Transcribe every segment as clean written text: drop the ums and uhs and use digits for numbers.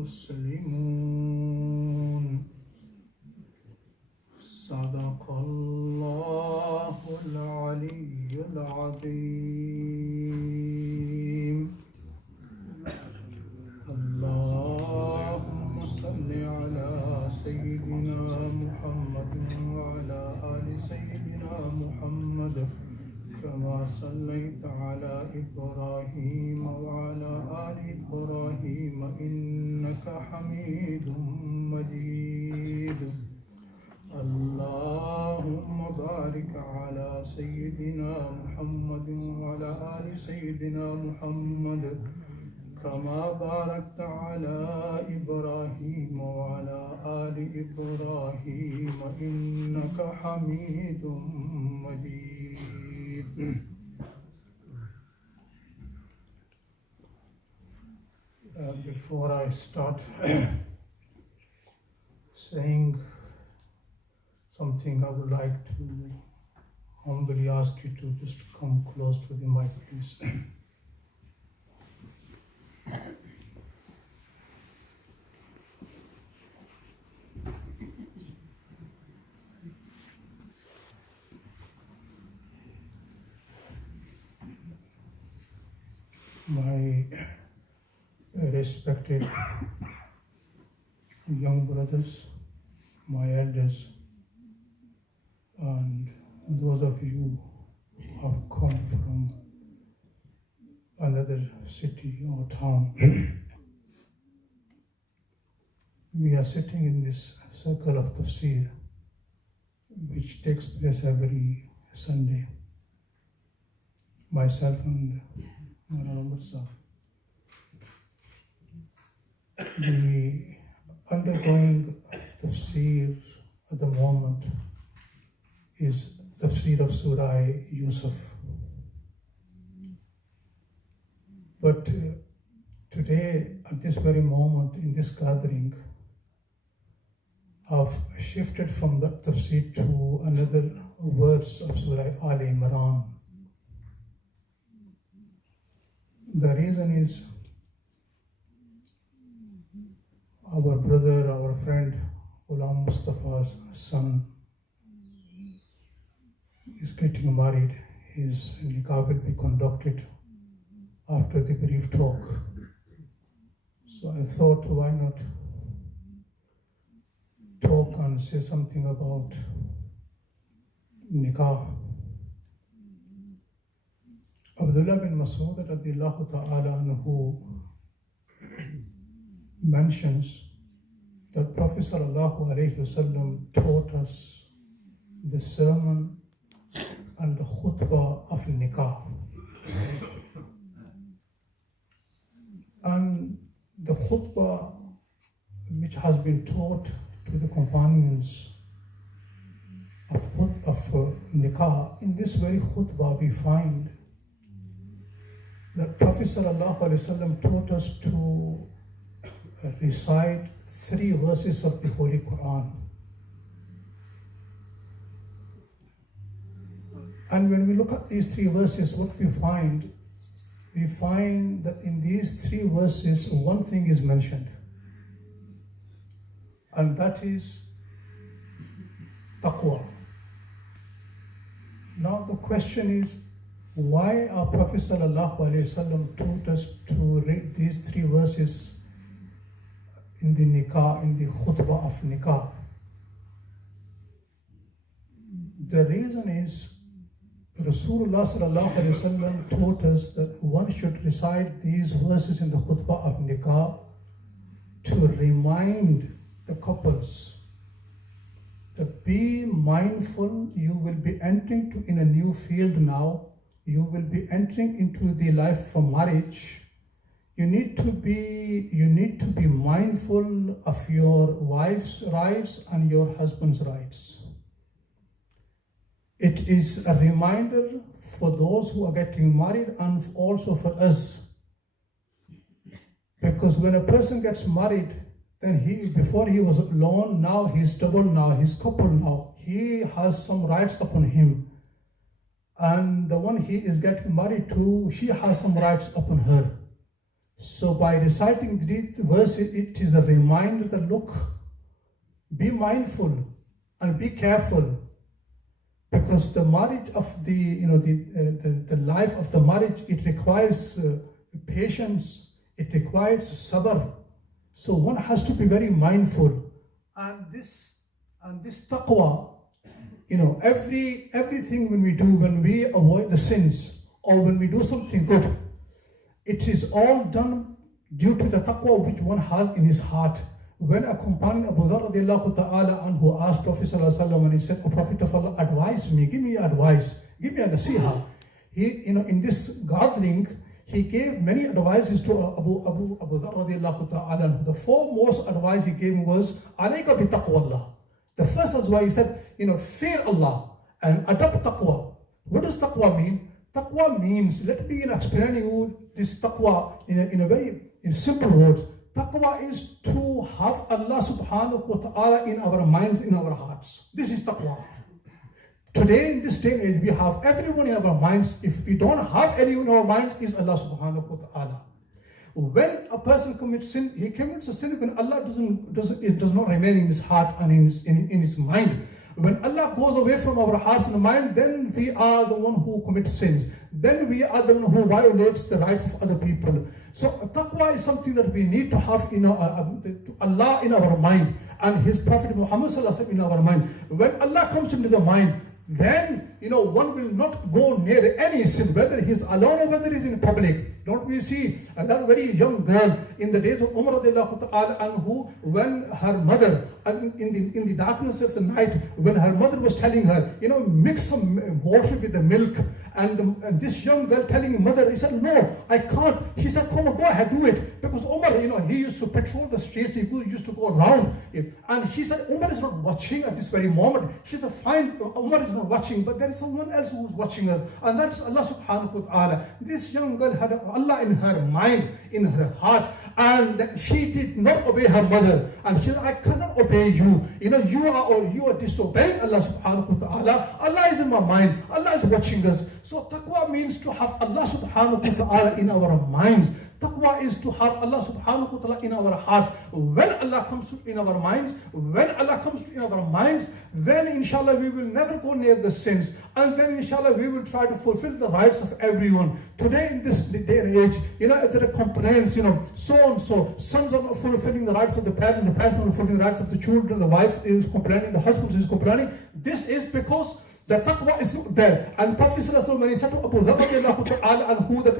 مسلمون صدق الله العلي العظيم اللهم صل على سيدنا محمد وعلى آل سيدنا محمد كما صليت على إبراهيم وعلى آل إبراهيم إنك حميد مجيد اللهم بارك على سيدنا محمد وعلى آل سيدنا محمد كما باركت على إبراهيم وعلى آل إبراهيم إنك حميد مجيد. Before I start saying something, I would like to humbly ask you to just come close to the mic, please. My respected young brothers, my elders, and those of you who have come from another city or town. We are sitting in this circle of tafsir, which takes place every Sunday. Myself and Moulana. The undergoing tafsir at the moment is tafsir of Surah Yusuf. But today, at this very moment, in this gathering, I've shifted from that tafsir to another verse of Surah Al Imran. The reason is our brother, our friend, Ghulam Mustafa's son is getting married. His nikah will be conducted after the brief talk. So I thought, why not talk and say something about nikah. Abdullah bin Mas'ud radiyallahu ta'ala anhu mentions that Prophet sallallahu alayhi wasallam taught us the sermon and the khutbah of nikah. And the khutbah which has been taught to the companions of nikah, in this very khutbah we find that Prophet ﷺ taught us to recite 3 verses of the Holy Quran. And when we look at these 3 verses, what we find that in these 3 verses, one thing is mentioned, and that is Taqwah. Now the question is, why our Prophet ﷺ taught us to read these 3 verses in the nikah, in the khutbah of nikah? The reason is Rasulullah ﷺ taught us that one should recite these verses in the khutbah of nikah to remind the couples that be mindful, you will be entering in a new field now. You will be entering into the life of marriage. You need to be mindful of your wife's rights and your husband's rights. It is a reminder for those who are getting married and also for us. Because when a person gets married, then before he was alone, now he's double now, he's couple now. He has some rights upon him. And the one he is getting married to, she has some rights upon her. So by reciting these verses, it is a reminder that look, be mindful and be careful, because the marriage of the life of the marriage, it requires patience, it requires sabr. So one has to be very mindful, and this taqwa, everything when we do, when we avoid the sins or when we do something good, it is all done due to the taqwa which one has in his heart. When a companion, Abu Dharr radiallahu ta'ala anhu, asked Prophet sallallahu alaihi wasallam, and he said, "O Prophet of Allah, advise me, give me advice, give me a nasiha." He, in this gathering, he gave many advices to Abu Dharr radiallahu ta'ala anhu. The foremost advice he gave him was, "Alayka bi taqwallah." The first advice he said, fear Allah and adopt taqwa. What does taqwa mean? Taqwa means, let me explain you this taqwa in a very simple word. Taqwa is to have Allah subhanahu wa ta'ala in our minds, in our hearts. This is taqwa. Today, in this day and age, we have everyone in our minds. If we don't have anyone in our minds, is Allah subhanahu wa ta'ala. When a person commits sin, he commits a sin when Allah it does not remain in his heart and in his mind. When Allah goes away from our hearts and mind, then we are the one who commits sins. Then we are the one who violates the rights of other people. So taqwa is something that we need to have Allah in our mind and His Prophet Muhammad in our mind. When Allah comes into the mind, then one will not go near any sin, whether he's alone or whether he's in public. Don't we see that very young girl in the days of Umar radiallahu ta'ala anhu, when her mother, in the darkness of the night, when her mother was telling her, mix some water with the milk, and this young girl telling her mother, he said, "No, I can't." She said, "Come on, go ahead, do it." Because Umar, he used to patrol the streets, he used to go around. And she said, "Umar is not watching at this very moment." She said, "Fine, Umar is not watching, but there is someone else who is watching us, and that's Allah subhanahu wa ta'ala." This young girl had Allah in her mind, in her heart, and that she did not obey her mother. And she said, "I cannot obey you. You are disobeying Allah subhanahu wa ta'ala. Allah is in my mind. Allah is watching us." So taqwa means to have Allah subhanahu wa ta'ala in our minds. Taqwa is to have Allah subhanahu wa ta'ala in our hearts. When Allah comes in our minds, then inshallah we will never go near the sins. And then inshallah we will try to fulfill the rights of everyone. Today in this day and age, there are complaints, so and so. Sons are not fulfilling the rights of the parents, the parents are not fulfilling the rights of the children, the wife is complaining, the husband is complaining. This is because the taqwa is not there. And Prophet ﷺ, when he said to Abu Dharr that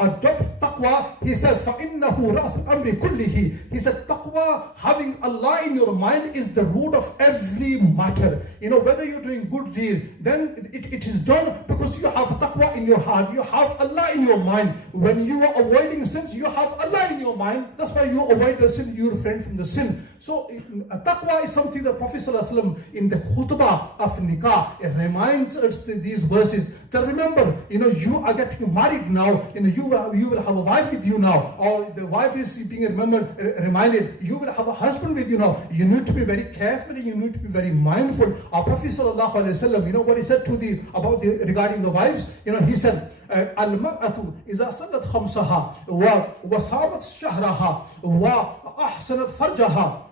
adopt taqwa, he said, فَإِنَّهُ رَأْسُ الْأَمْرِ كُلِّهِ. He said, taqwa, having Allah in your mind, is the root of every matter. Whether you're doing good deed, then it is done because you have taqwa in your heart. You have Allah in your mind. When you are avoiding sins, you have Allah in your mind. That's why you avoid the sin, you refrain from the sin. So taqwa is something that Prophet ﷺ in the khutbah of nikah, it reminds us these verses that remember, you are getting married now, you will have a wife with you now, or the wife is being reminded, you will have a husband with you now. You need to be very careful, you need to be very mindful. Our Prophet sallallahu alaihi wasallam, what he said regarding the wives, he said, "Al-mar'atu iza sallat khamsaha wa samat shahraha wa ahsanat farjaha."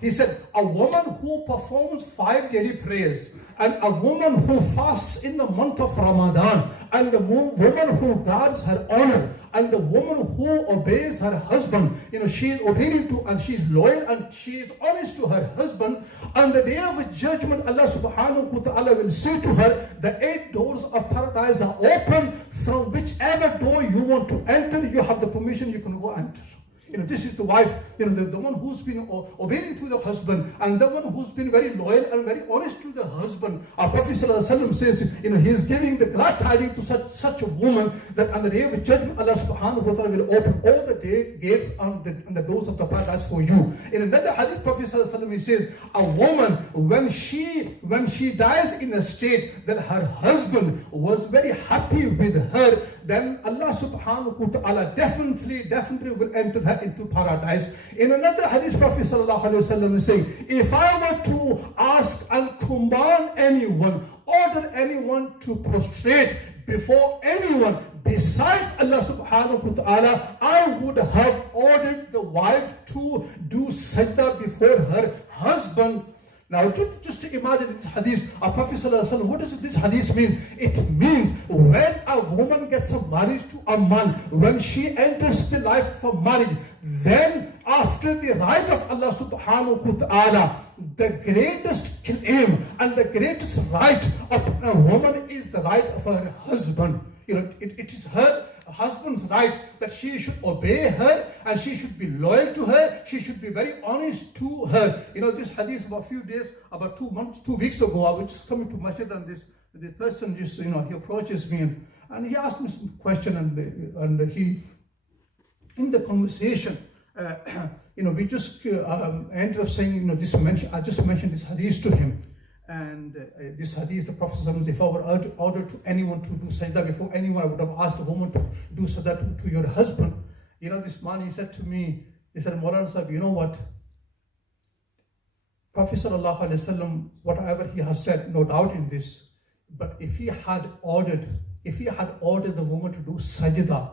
He said, a woman who performs 5 daily prayers, and a woman who fasts in the month of Ramadan, and the woman who guards her honor, and the woman who obeys her husband, she is obedient to and she is loyal and she is honest to her husband. On the day of judgment, Allah subhanahu wa ta'ala will say to her, the 8 doors of paradise are open. From whichever door you want to enter, you have the permission, you can go enter. This is the wife, the one who's been obedient to the husband, and the one who's been very loyal and very honest to the husband. Our Prophet ﷺ says, he's giving the glad tidings to such a woman that on the day of judgment, Allah subhanahu wa ta'ala will open all the gates and the doors of the paradise for you. In another hadith, Prophet ﷺ, he says, a woman, when she dies in a state that her husband was very happy with her, then Allah subhanahu wa ta'ala definitely will enter her into paradise. In another hadith, Prophet sallallahu alaihi wasallam is saying, if I were to ask and command anyone, order anyone to prostrate before anyone, besides Allah subhanahu wa ta'ala, I would have ordered the wife to do sajda before her husband. Now, just to imagine this hadith of Prophet sallallahu alaihi wasallam, what does this hadith mean? It means when a woman gets married to a man, when she enters the life of marriage, then after the right of Allah subhanahu wa ta'ala, the greatest claim and the greatest right of a woman is the right of her husband. It is her husband's right that she should obey her and she should be loyal to her. She should be very honest to her. This hadith about 2 weeks ago, I was just coming to masjid and this person just, he approaches me and he asked me some question and he, in the conversation, we just ended up saying, I just mentioned this hadith to him. And this hadith, the Prophet said, if I were ordered to anyone to do sajda before anyone, I would have asked a woman to do sajda to your husband. This man, he said to me, he said, Maulana Sahib, you know what? Prophet sallallahu alaihi wasallam, whatever he has said, no doubt in this. But if he had ordered the woman to do sajda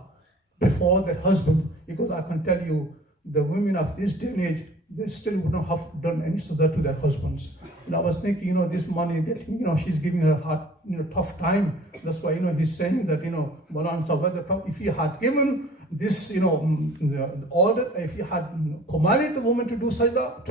before their husband, because I can tell you, the women of this day and age, they still would not have done any sajda to their husbands. And I was thinking, this money that, she's giving her heart, tough time. That's why, he's saying that, Maulana Sahib, if he had given this, the order, if he had commanded the woman to do sajda,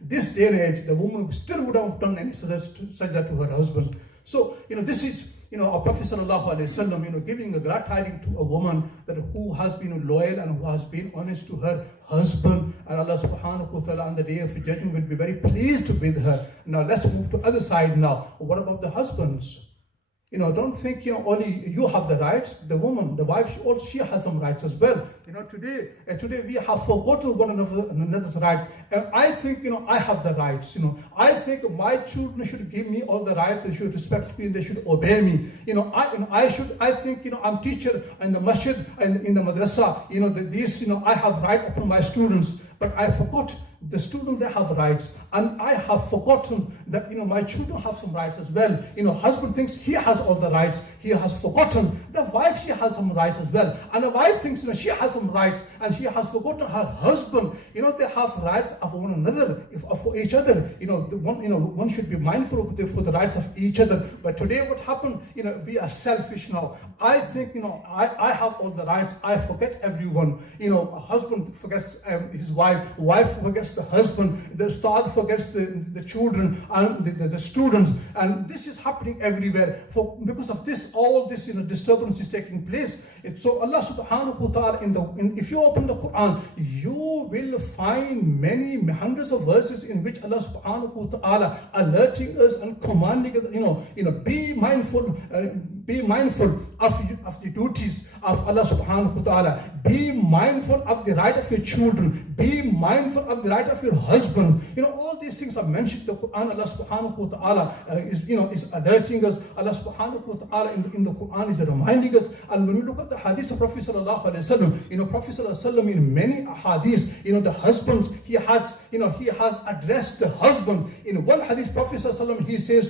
this day and age, the woman still would have done any sajda to her husband. So, this is, our Prophet sallallahu alaihi wasallam, giving a glad tidings to a woman that who has been loyal and who has been honest to her husband, and Allah subhanahu wa ta'ala on the day of judgment will be very pleased with her. Now let's move to the other side now. What about the husbands? Don't think only you have the rights. The woman, the wife, she has some rights as well. Today we have forgotten one another's rights. And I think I have the rights. I think my children should give me all the rights. They should respect me and they should obey me. I think I'm teacher in the masjid and in the madrasa. I have right upon my students. But I forgot the students, they have rights, and I have forgotten that my children have some rights as well. Husband thinks he has all the rights. He has forgotten the wife, she has some rights as well. And the wife thinks she has some rights and she has forgotten her husband. They have rights of one another, for each other. One should be mindful of for the rights of each other. But today what happened, we are selfish now. I think, I have all the rights. I forget everyone. A husband forgets his wife forgets the husband, the ustad forgets the children and the students, and this is happening everywhere. Because of this, all this disturbance is taking place. So Allah subhanahu wa ta'ala, if you open the Quran, you will find many hundreds of verses in which Allah subhanahu wa ta'ala alerting us and commanding us, be mindful of the duties of Allah subhanahu wa ta'ala. Be mindful of the right of your children. Be mindful of the right of your husband. All these things are mentioned in the Quran. Allah subhanahu wa ta'ala is alerting us. Allah subhanahu wa ta'ala in the Quran is reminding us. And when we look at the hadith of Prophet sallallahu alaihi wasallam, Prophet sallallahu alaihi wasallam in many hadiths, the husbands, he has addressed the husband. In one hadith, Prophet sallallahu alaihi wasallam, he says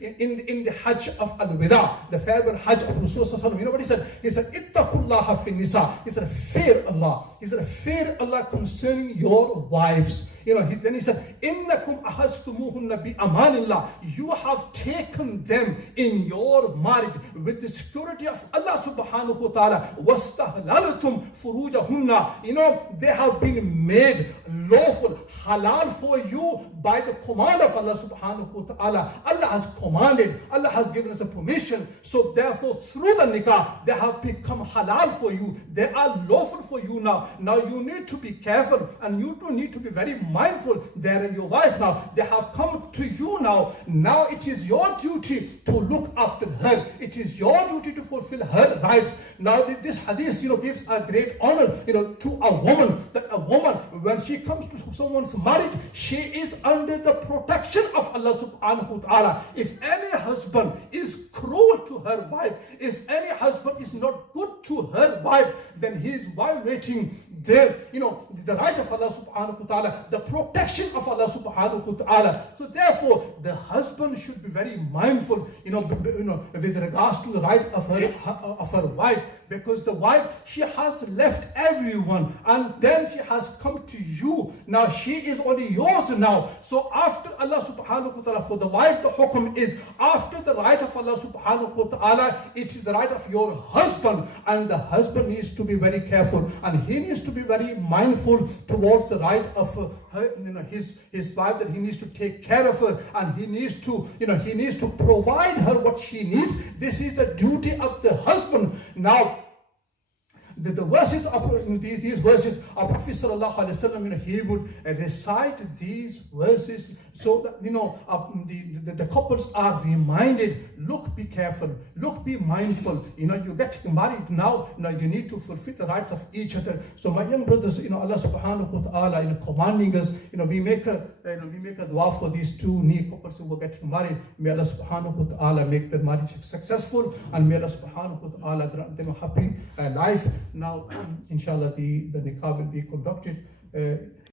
in the Hajj of Al-Wida, the farewell Hajj of Rasul sallallahu alaihi wasallam, what he said? He said, ittaqullaha fin nisa. He said, fear Allah. He said, fear Allah concerning your wives. Then he said, innakum ahaztumuhunna bi amanillah. You have taken them in your marriage with the security of Allah subhanahu wa ta'ala. Wastahlaltum furujahunna. They have been made lawful, halal for you by the command of Allah subhanahu wa ta'ala. Allah has commanded, Allah has given us a permission. So therefore, through the nikah, they have become halal for you. They are lawful for you now. Now you need to be careful and you do need to be very mindful. They're your wife now. They have come to you now. Now it is your duty to look after her. It is your duty to fulfill her rights. Now this hadith, gives a great honor, to a woman, that a woman, when she comes to someone's marriage, she is under the protection of Allah subhanahu wa ta'ala. If any husband is cruel to her wife, if any husband is not good to her wife, then he is violating the right of Allah subhanahu wa ta'ala, the protection of Allah subhanahu wa ta'ala. So therefore, the husband should be very mindful, with regards to the right of her wife, because the wife, she has left everyone and then she has come to you. Now she is only yours now. So after Allah subhanahu wa ta'ala, for the wife, the hukum is after the right of Allah subhanahu wa ta'ala, it is the right of your husband, and the husband needs to be very careful and he needs to be very mindful towards the right of her, his wife, that he needs to take care of her and he needs to provide her what she needs. This is the duty of the husband. Now the verses of these verses of Prophet sallallahu alaihi wasallam, he would recite these verses so that the couples are reminded, look, be careful, look, be mindful. You get married now, you need to fulfill the rights of each other. So my young brothers, Allah subhanahu wa ta'ala commanding us, we make a dua for these two new couples who are getting married. May Allah subhanahu wa ta'ala make their marriage successful, and may Allah subhanahu wa ta'ala grant them a happy life. Now inshallah the nikah will be conducted